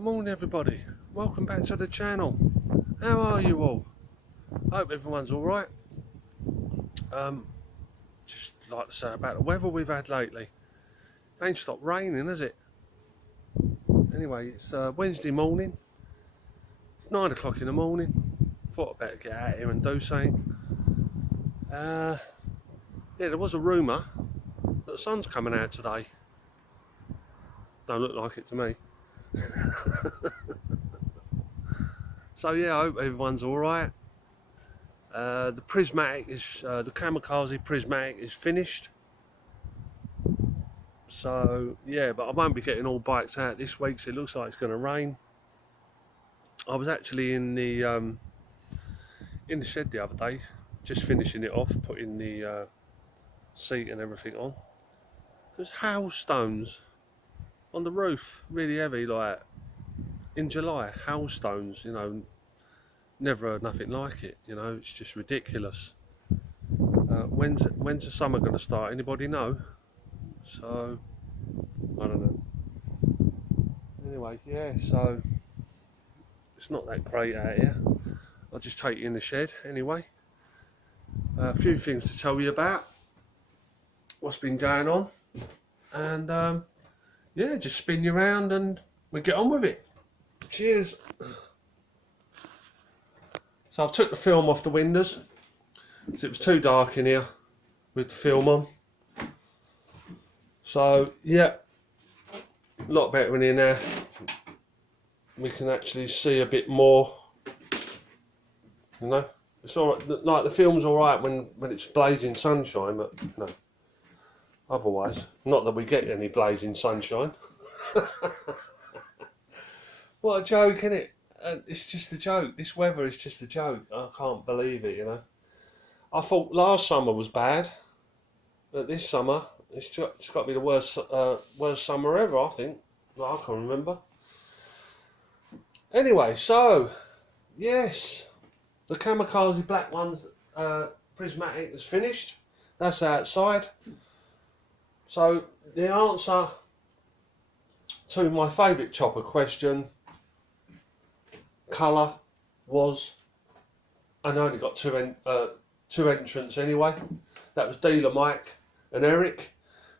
Good morning everybody, welcome back to the channel. How are you all? I hope everyone's alright. Just like to say about the weather we've had lately. It ain't stopped raining, has it? Anyway, it's Wednesday morning. It's 9 o'clock in the morning. Thought I'd better get out here and do something. Yeah, there was a rumour that the sun's coming out today. Don't look like it to me. So yeah, I hope everyone's alright. The Prismatic is, the kamikaze Prismatic is finished. So yeah, but I won't be getting all bikes out this week, so it looks like it's going to rain. I was actually in the shed the other day, just finishing it off, putting the seat and everything on. There's hailstones on the roof, really heavy, like in July. Hailstones, you know, never heard nothing like it. You know, it's just ridiculous. When's the summer going to start? Anybody know? So I don't know. Anyway, yeah. So it's not that great out here. I'll just take you in the shed anyway. A few things to tell you about what's been going on, and yeah, just spin you around and we get on with it. Cheers. So I've took the film off the windows because it was too dark in here with the film on. So yeah, a lot better in here now. We can actually see a bit more. You know, it's all right. Like the film's all right when it's blazing sunshine, but you know, otherwise, not that we get any blazing sunshine. What a joke, isn't it? It's just a joke. This weather is just a joke. I can't believe it, you know. I thought last summer was bad, but this summer it's got to be the worst summer ever, I think. Well, I can remember. Anyway, so yes, the kamikaze black one, Prismatic, is finished. That's outside. So the answer to my favourite chopper question, colour, was, and I only got two entrants anyway. That was dealer Mike and Eric.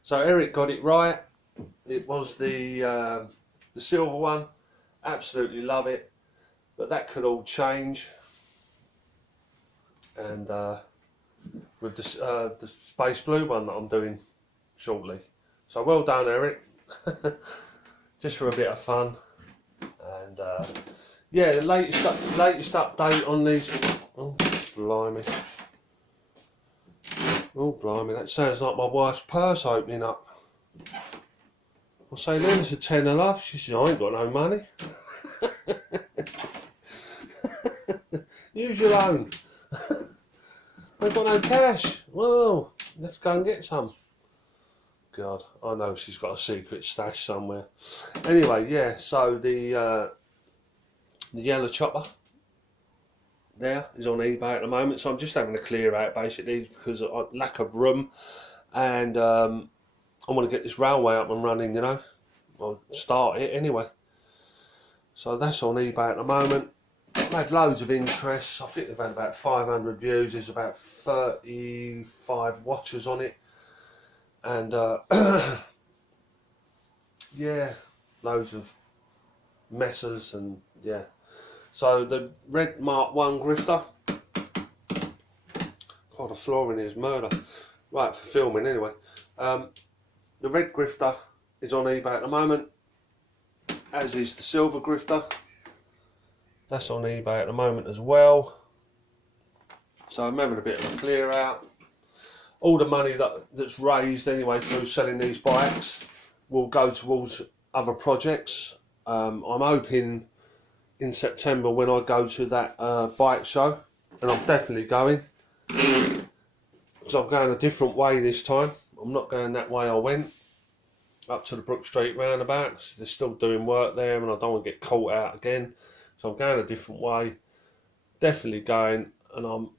So Eric got it right. It was the silver one. Absolutely love it, but that could all change. And with the space blue one that I'm doing shortly. So well done, Eric. Just for a bit of fun. And yeah, the latest update on these. Oh blimey! Oh blimey! That sounds like my wife's purse opening up. I'll say, then it's a tenner, love. She says, I ain't got no money. Use your own. I've got no cash. Well, let's go and get some. God, I know she's got a secret stash somewhere. Anyway, yeah. So the yellow chopper there is on eBay at the moment. So I'm just having to clear out basically because of lack of room, and I want to get this railway up and running, you know. I'll start it anyway. So that's on eBay at the moment. I've had loads of interest. I think they've had about 500 views. There's about 35 watchers on it. And yeah, loads of messers and yeah. So the red Mark 1 grifter. God, the floor in here is murder. Right, for filming anyway. The red grifter is on eBay at the moment, as is the silver grifter. That's on eBay at the moment as well. So I'm having a bit of a clear out. All the money that's raised anyway through selling these bikes will go towards other projects. I'm hoping in September when I go to that bike show, and I'm definitely going, because I'm going a different way this time. I'm not going that way I went, up to the Brook Street roundabout, because they're still doing work there and I don't want to get caught out again. So I'm going a different way, definitely going, and I'm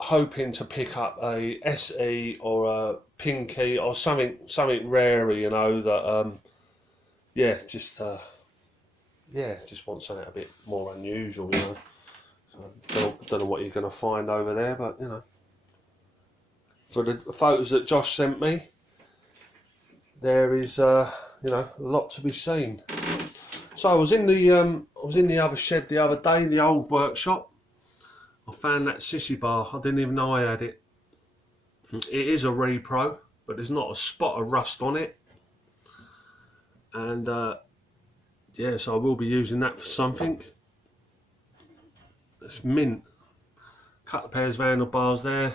hoping to pick up a SE or a Pinky or something rare, you know, that yeah, just yeah, just want something a bit more unusual, you know. So don't know what you're going to find over there, but you know, for the photos that Josh sent me, there is you know, a lot to be seen. So I was in the other shed the other day, the old workshop. I found that sissy bar. I didn't even know I had it. It is a repro, but there's not a spot of rust on it. And yeah, so I will be using that for something. It's mint. Couple of pairs of handlebars there.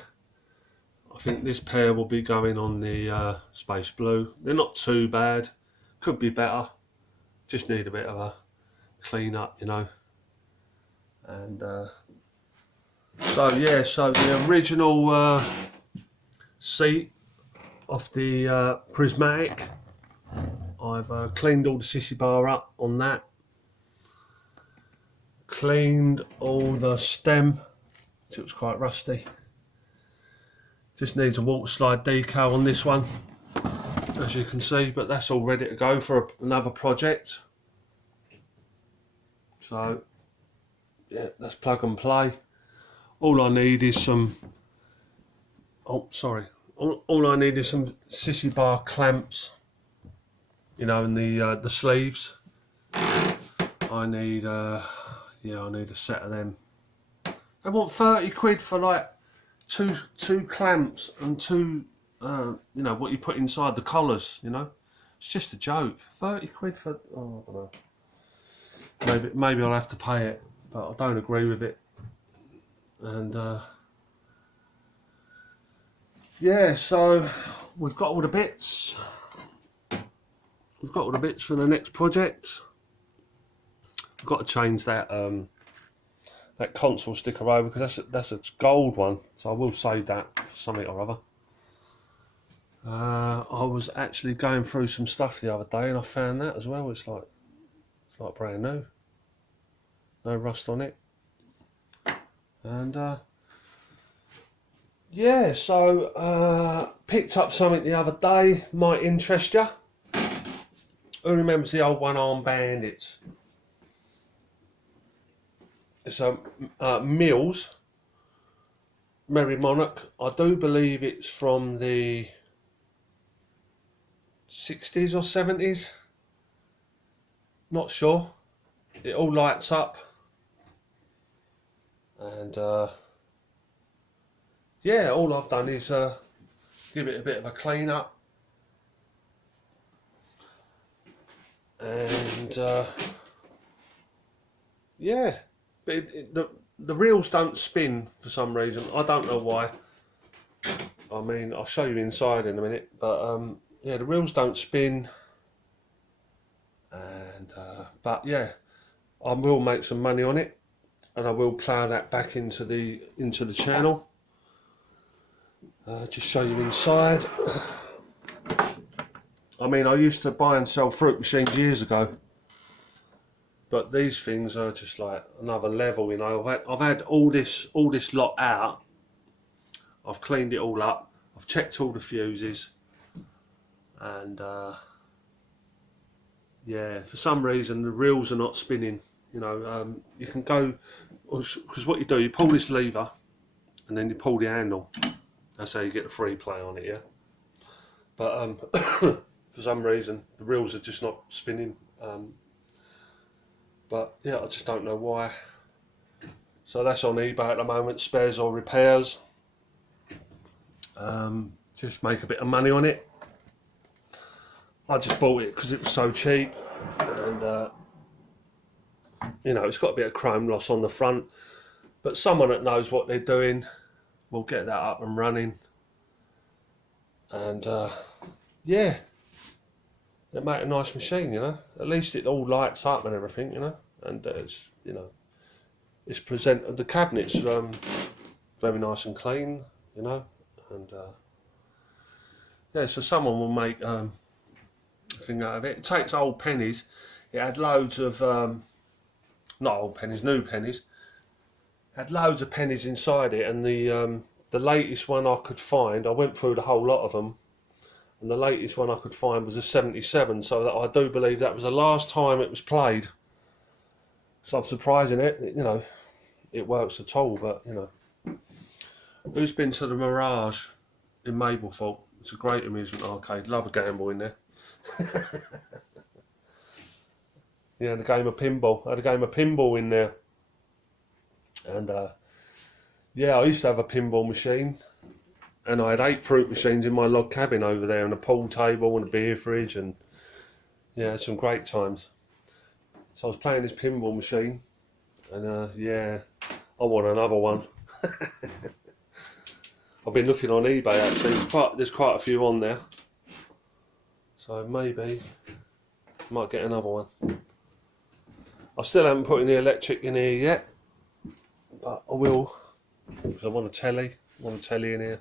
I think this pair will be going on the space blue. They're not too bad. Could be better. Just need a bit of a clean up, you know. And so yeah, so the original seat off the Prismatic, I've cleaned all the sissy bar up on that. Cleaned all the stem, it was quite rusty. Just needs a water slide decal on this one, as you can see, but that's all ready to go for another project. So yeah, that's plug and play. All I need is some, oh sorry, all I need is some sissy bar clamps, you know, in the sleeves. I need yeah, I need a set of them. I want 30 quid for like two clamps and two you know, what you put inside the collars, you know. It's just a joke. 30 quid for, oh, I don't know. Maybe I'll have to pay it, but I don't agree with it. And yeah, so we've got all the bits. We've got all the bits for the next project. I've got to change that that console sticker over, because that's a gold one, so I will save that for something or other. I was actually going through some stuff the other day and I found that as well. It's like brand new, no rust on it. And yeah, so picked up something the other day, might interest you. Who remembers the old one-arm bandits? It's a Mills Merry Monarch. I do believe it's from the 60s or 70s. Not sure. It all lights up. And yeah, all I've done is give it a bit of a clean up. And yeah, but the reels don't spin for some reason. I don't know why. I mean, I'll show you inside in a minute, but yeah, the reels don't spin. And but yeah, I will make some money on it, and I will plough that back into the channel. Just show you inside. I mean, I used to buy and sell fruit machines years ago, but these things are just like another level, you know. I've had all this lot out. I've cleaned it all up. I've checked all the fuses, and yeah, for some reason the reels are not spinning. You know, you can go, because what you do, you pull this lever, and then you pull the handle. That's how you get the free play on it, yeah. But for some reason the reels are just not spinning. But yeah, I just don't know why. So that's on eBay at the moment, spares or repairs. Just make a bit of money on it. I just bought it because it was so cheap, and you know, it's got a bit of chrome loss on the front, but someone that knows what they're doing will get that up and running. And yeah, it make a nice machine, you know. At least it all lights up and everything, you know. And it's, you know, it's the cabinet's very nice and clean, you know. And yeah, so someone will make a thing out of it. It takes old pennies. It had loads of not old pennies, new pennies. It had loads of pennies inside it, and the latest one I could find, I went through the whole lot of them, and the latest one I could find was a 77, so that I do believe that was the last time it was played. So I'm surprising it, you know, it works at all. But you know, who's been to the Mirage in Mablethorpe? It's a great amusement arcade. Love a gamble in there. Yeah, and a game of pinball. I had a game of pinball in there. And yeah, I used to have a pinball machine. And I had 8 fruit machines in my log cabin over there, and a pool table and a beer fridge, and yeah, had some great times. So I was playing this pinball machine, and yeah, I want another one. I've been looking on eBay actually. There's quite a few on there, so maybe might get another one. I still haven't put any electric in here yet, but I will, because I want a telly. In here.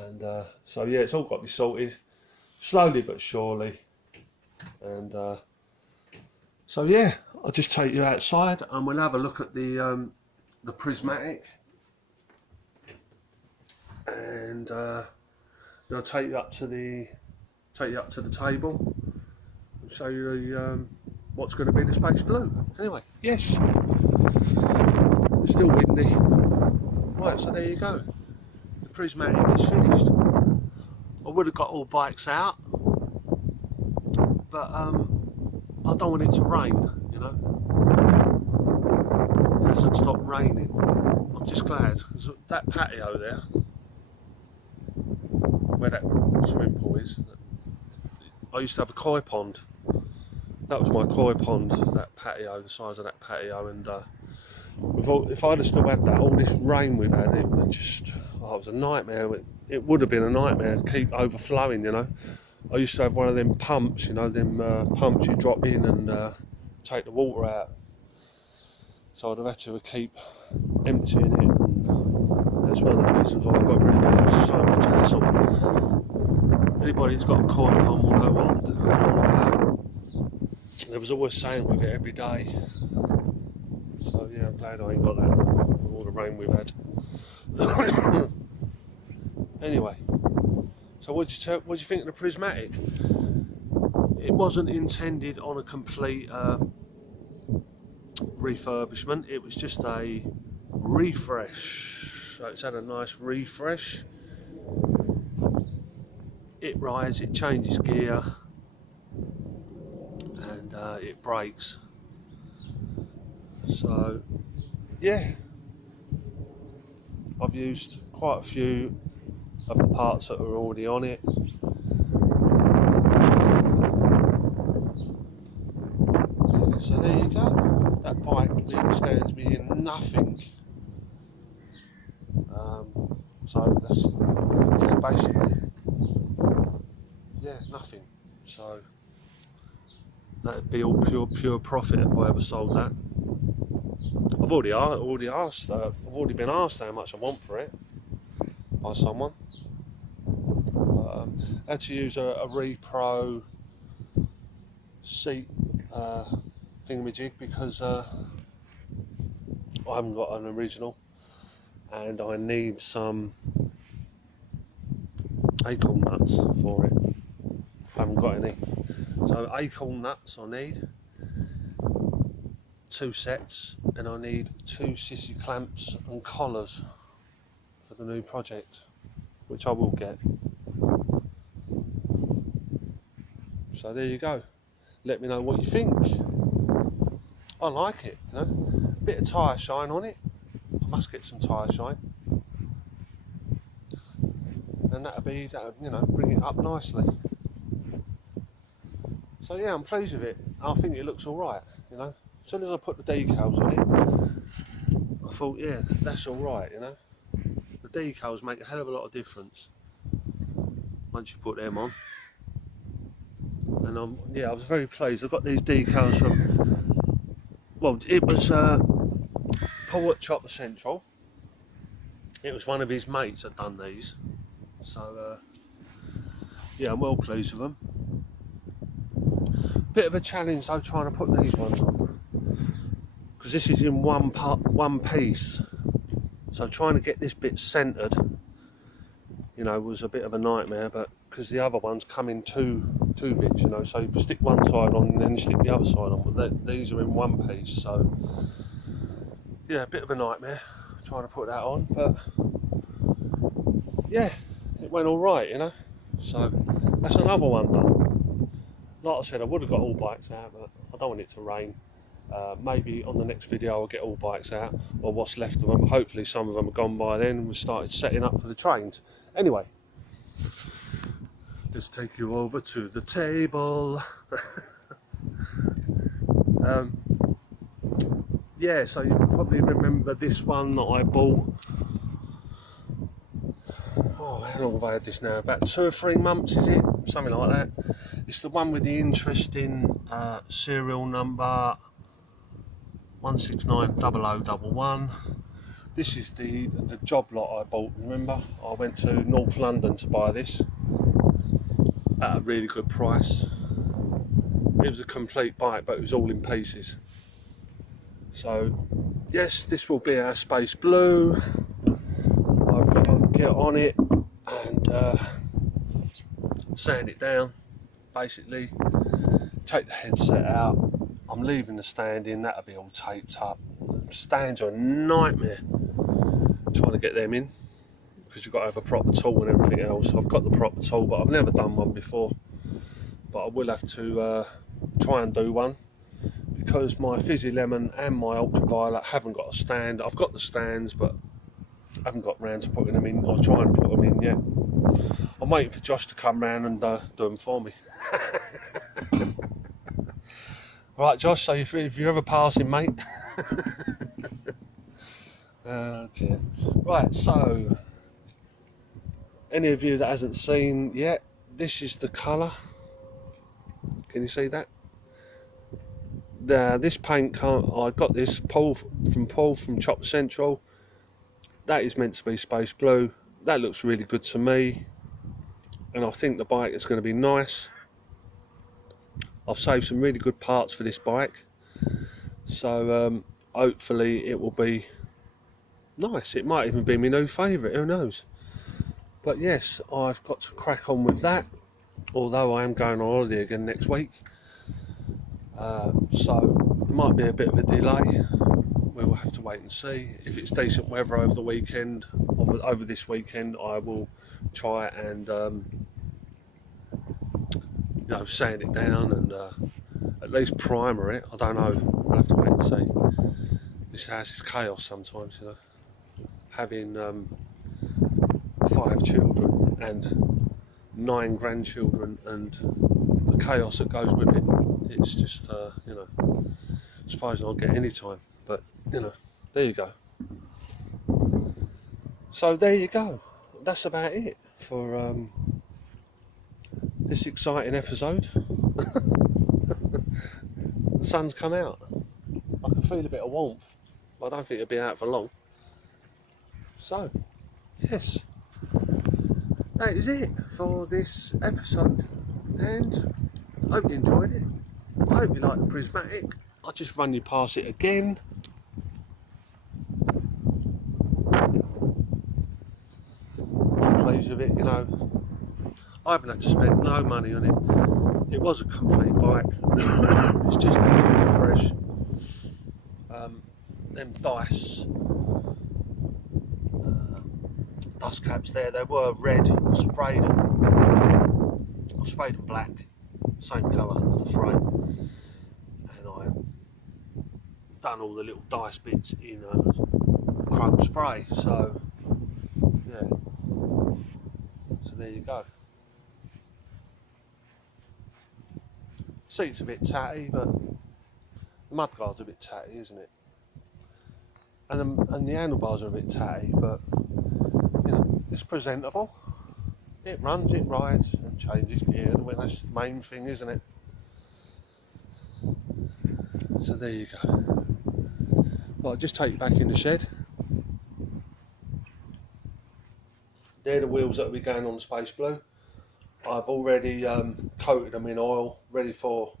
And so yeah, it's all got to be sorted, slowly but surely. And so yeah, I'll just take you outside and we'll have a look at the Prismatic, and I'll take you up to the table and show you what's going to be the Space Blue. Anyway, yes, it's still windy. Right, so there you go. Prismatic is finished. I would have got all bikes out, but I don't want it to rain, you know. It hasn't stopped raining. I'm just glad. That patio there, where that swimming pool is, I used to have a koi pond. That was my koi pond, that patio, the size of that patio, and if I'd have still had that, all this rain we've had, it would just, oh, it was a nightmare. It would have been a nightmare to keep overflowing, you know. I used to have one of them pumps, you know, them pumps you drop in and take the water out. So I'd have had to keep emptying it. And that's one of the reasons why I got rid of it. It was so much hassle. Anybody that's got a koi pond will know what I'm on about. There was always sand with it every day. So yeah, I'm glad I ain't got that with all the rain we've had. Anyway, so what do you think of the Prismatic? It wasn't intended on a complete refurbishment. It was just a refresh. So it's had a nice refresh. It rides, it changes gear, and it brakes. So yeah, I've used quite a few of the parts that are already on it. So there you go. That bike really stands me in nothing. So that's, yeah, basically, yeah, nothing. So that'd be all pure profit if I ever sold that. I've already been asked how much I want for it by someone. I had to use a Repro seat thingamajig because I haven't got an original, and I need some acorn nuts for it. I haven't got any. So acorn nuts I need, 2 sets, and I need 2 sissy clamps and collars for the new project, which I will get. So there you go. Let me know what you think. I like it, you know. A bit of tyre shine on it. I must get some tyre shine, and that'll you know, bring it up nicely. So yeah, I'm pleased with it. I think it looks all right, you know. As soon as I put the decals on it, I thought, yeah, that's all right, you know. The decals make a hell of a lot of difference once you put them on. And yeah, I was very pleased. I got these decals from, well, it was Paul at Chopper Central. It was one of his mates that done these. So yeah, I'm well pleased with them. Bit of a challenge though, trying to put these ones on, because this is in one piece. So trying to get this bit centered, you know, was a bit of a nightmare. But because the other ones come in two bits, you know, so you stick one side on and then you stick the other side on, but these are in one piece, so yeah, a bit of a nightmare trying to put that on, but yeah, it went all right, you know. So that's another one done. Like I said, I would have got all bikes out, but I don't want it to rain. Maybe on the next video I'll get all bikes out, or what's left of them. Hopefully some of them are gone by then and we started setting up for the trains. Anyway, let's take you over to the table. Yeah, so you probably remember this one that I bought. Oh, how long have I had this now? About 2 or 3 months, is it? Something like that. It's the one with the interesting serial number 1690011. This is the job lot I bought. Remember, I went to North London to buy this at a really good price. It was a complete bike, but it was all in pieces. So yes, this will be our space blue. I've got to get on it and sand it down, basically take the headset out. I'm leaving the stand in, that'll be all taped up. Stands are a nightmare trying to get them in, because you've got to have a proper tool and everything else. I've got the proper tool, but I've never done one before, but I will have to try and do one, because my Fizzy Lemon and my Ultraviolet haven't got a stand. I've got the stands, but I haven't got round to putting them in, or trying to put them in yet. I'm waiting for Josh to come round and do them for me. Right, Josh, so if you're ever passing, mate. Oh dear. Right, so any of you that hasn't seen yet, this is the colour. Can you see that? This paint, I got this Paul from Chop Central. That is meant to be space blue. That looks really good to me, and I think the bike is going to be nice. I've saved some really good parts for this bike, so hopefully it will be nice. It might even be my new favourite, who knows. But yes, I've got to crack on with that, although I am going on holiday again next week, so it might be a bit of a delay. We will have to wait and see. If it's decent weather over the weekend, over this weekend, I will try and you know, sand it down and at least primer it. I don't know, we'll have to wait and see. This house is chaos sometimes, you know. Having 5 children and 9 grandchildren and the chaos that goes with it, it's just, you know, I suppose I'll get any time, but, you know, there you go. So there you go. That's about it for this exciting episode. The sun's come out. I can feel a bit of warmth, but I don't think it'll be out for long. So, yes, that is it for this episode, and I hope you enjoyed it. I hope you like the Prismatic. I'll just run you past it again. I'm pleased with it, you know. I haven't had to spend no money on it. It was a complete bike. It's just really fresh. Them dice dust caps there, they were red. I've sprayed them black, same colour as the frame, and I've done all the little dice bits in chrome spray. So yeah, so there you go. Seat's a bit tatty, but the mudguard's a bit tatty, isn't it? And the handlebars are a bit tatty, but you know, it's presentable. It runs, it rides, and changes gear. That's the main thing, isn't it? So there you go. Well, I'll just take you back in the shed. They're the wheels that will be going on the Space Blue. I've already coated them in oil, ready for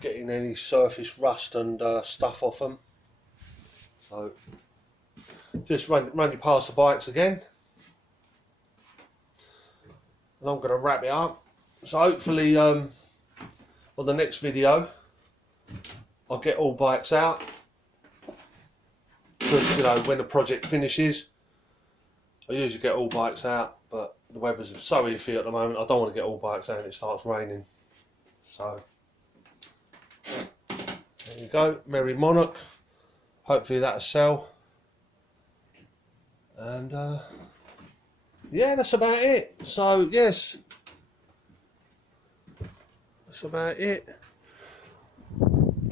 getting any surface rust and stuff off them. So just run you past the bikes again. and I'm going to wrap it up. So hopefully on the next video I'll get all bikes out, because you know, when the project finishes I usually get all bikes out, but the weather's so iffy at the moment, I don't want to get all bikes out and it starts raining. So there you go, Merry Monarch. Hopefully that'll sell. And yeah, that's about it. So yes, that's about it.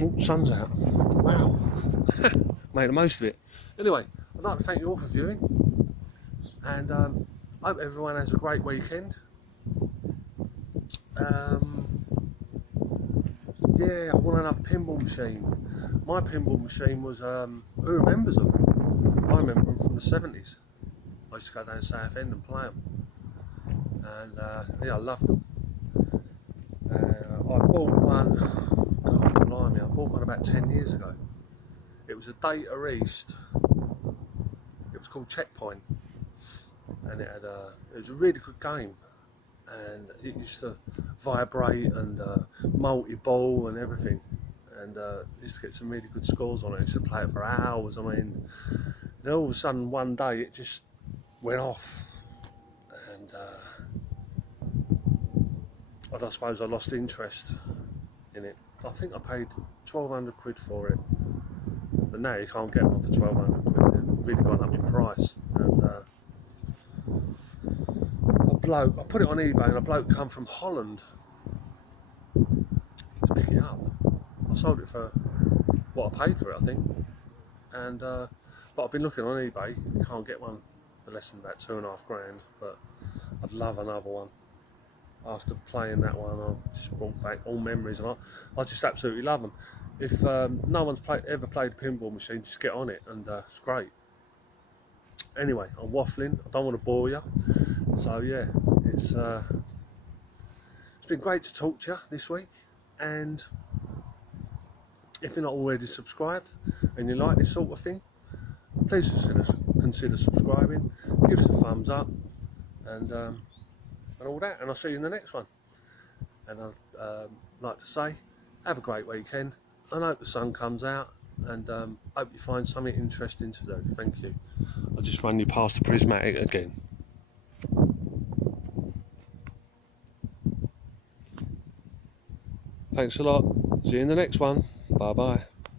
Oh, sun's out. Wow. Made the most of it. Anyway, I'd like to thank you all for viewing, and hope everyone has a great weekend. Yeah, I want another pinball machine. My pinball machine was, who remembers them? I remember them from the 70s. I used to go down Southend and play them. And yeah, I loved them. I bought one, God blimey, I bought one about 10 years ago. It was a Data East. It was called Checkpoint. And it was a really good game. And it used to vibrate and multi-ball and everything, and used to get some really good scores on it. I used to play it for hours. I mean, then all of a sudden one day it just went off, and I suppose I lost interest in it. I think I paid 1,200 quid for it, but now you can't get one for 1,200 quid. It's really gone up in price. And I put it on eBay, and a bloke come from Holland to pick it up. I sold it for what I paid for it, I think. And but I've been looking on eBay. You can't get one for less than about $2.5 grand. But I'd love another one. After playing that one, I just brought back all memories, and I just absolutely love them. If no one's ever played a pinball machine, just get on it, and it's great. Anyway, I'm waffling. I don't want to bore you. So yeah, it's been great to talk to you this week, and if you're not already subscribed and you like this sort of thing, please consider subscribing, give us a thumbs up, and all that, and I'll see you in the next one. And I'd like to say, have a great weekend, and I hope the sun comes out, and hope you find something interesting to do. Thank you. I'll just run you past the Prismatic again. Thanks a lot. See you in the next one. Bye bye.